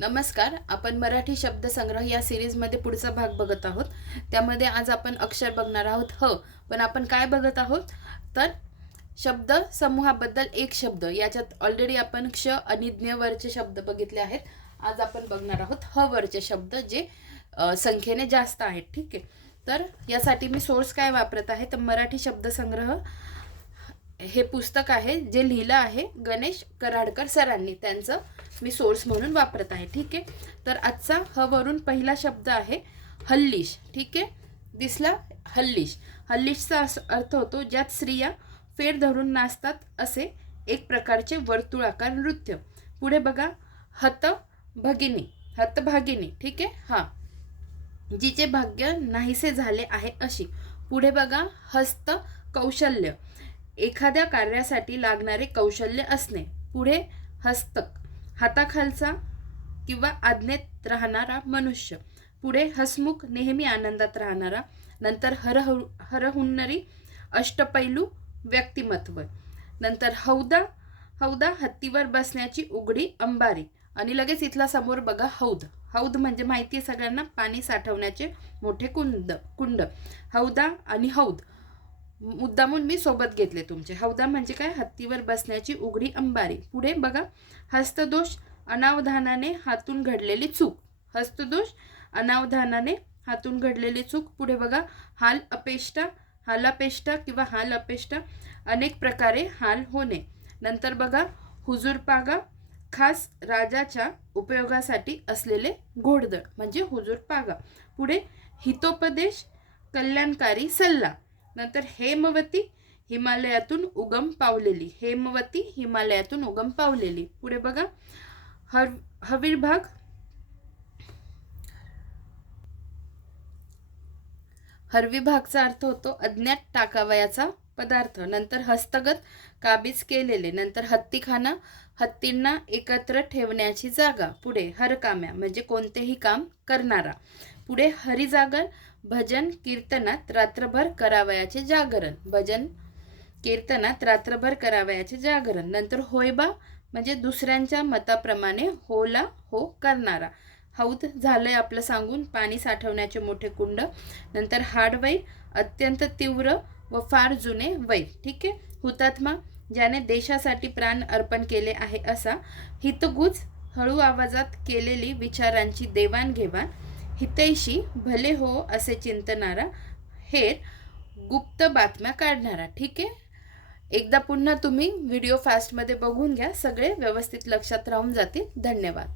नमस्कार आपण मराठी शब्दसंग्रह या सिरीजमध्ये पुढचा भाग बघत आहोत. त्यामध्ये आज आपण अक्षर बघणार आहोत. ह पण आपण काय बघत आहोत? तर शब्द समूहाबद्दल एक शब्द याच्यात ऑलरेडी आपण क्ष आणि वरचे शब्द बघितले आहेत. आज आपण बघणार आहोत ह वरचे शब्द जे संख्येने जास्त आहेत. ठीक आहे. तर यासाठी मी सोर्स काय वापरत आहे? तर मराठी शब्दसंग्रह हे पुस्तक आहे जे लिहिलं आहे गणेश कराडकर सरांनी. त्यांचं मी सोर्स म्हणून वापरत आहे ठीक आहे? तर आजचा ह वरून पहिला शब्द आहे हल्लीश ठीक आहे? दिसला हल्लीश. हल्लीशचा अस- अर्थ होतो ज्यात स्त्रिया फेर धरून नाचतात असे एक प्रकारचे वर्तुळाकार नृत्य. पुढे बघा हत भगिनी हतभागिनी ठीक आहे? हा. जिचे भाग्य नाहीसे झाले आहे अशी. पुढे बघा हस्त कौशल्य. एखाद्या कार्यासाठी लागणारे कौशल्य असणे. पुढे हस्तक हाताखालचा किंवा आज्ञेत राहणारा मनुष्य. पुढे हसमुख नेहमी आनंदात राहणारा नंतर हरहु हरहुन्नरी अष्टपैलू व्यक्तिमत्व. नंतर हौदा हौदा हत्तीवर बसण्याची उघडी अंबारी. आणि लगेच इथला समोर बघा हौद. हौद म्हणजे माहिती आहे सगळ्यांना? पाणी साठवण्याचे मोठे कुंड कुंड. हौदा आणि हौद. मुद्दामून मी सोबत घेतले तुमचे. हौदा म्हणजे काय? हत्तीवर बसण्याची उघडी अंबारी. पुढे बघा. हस्तदोष अनावधानाने हातून घडलेली चूक. हस्तदोष अनावधानाने हातून घडलेली चूक. पुढे बघा. हाल अपेष्टा हालापेष्टा किंवा हाल अपेष्टा अनेक प्रकारे हाल होणे. नंतर बघा. हुजूरपागा खास राजाच्या उपयोगासाठी असलेले घोडदळ म्हणजे हुजूरपागा पुढे हितोपदेश कल्याणकारी सल्ला. नंतर हेमवती हिमालयातून उगम पावलेली. हेमवती हिमालयातून उगम पावलेली. पुढे बघा. हर हवीरभाग हरविभागचा अर्थ होतो अज्ञात टाकावयाचा पदार्थ. नंतर हस्तगत काबीज केलेले. नंतर हत्तीखाना. हत्तींना एकत्र ठेवण्याची जागा. पुढे हरकाम्या म्हणजे कोणतेही काम करणारा. पुढे हरिजागर भजन कीर्तनात रात्रभर करावयाचे जागरण. भजन कीर्तनात रात्रभर करावयाचे जागरण. नंतर होयबा म्हणजे दुसऱ्यांच्या मताप्रमाणे होला हो करणारा. हौद झालंय आपलं सांगून पाणी साठवण्याचे मोठे कुंड. नंतर हाडवैर अत्यंत तीव्र व फार जुने वैर ठीक आहे? हुतात्मा ज्याने देशासाठी प्राण अर्पण केले आहे असा हितगुज हळू आवाजात केलेली विचारांची देवाणघेवाण हितैषी भले हो असे चिंतणारा हेर गुप्त बातम्या काढणारा ठीक आहे? एकदा पुन्हा तुम्ही व्हिडिओ फास्टमध्ये बघून घ्या सगळे व्यवस्थित लक्षात राहून जातील. धन्यवाद.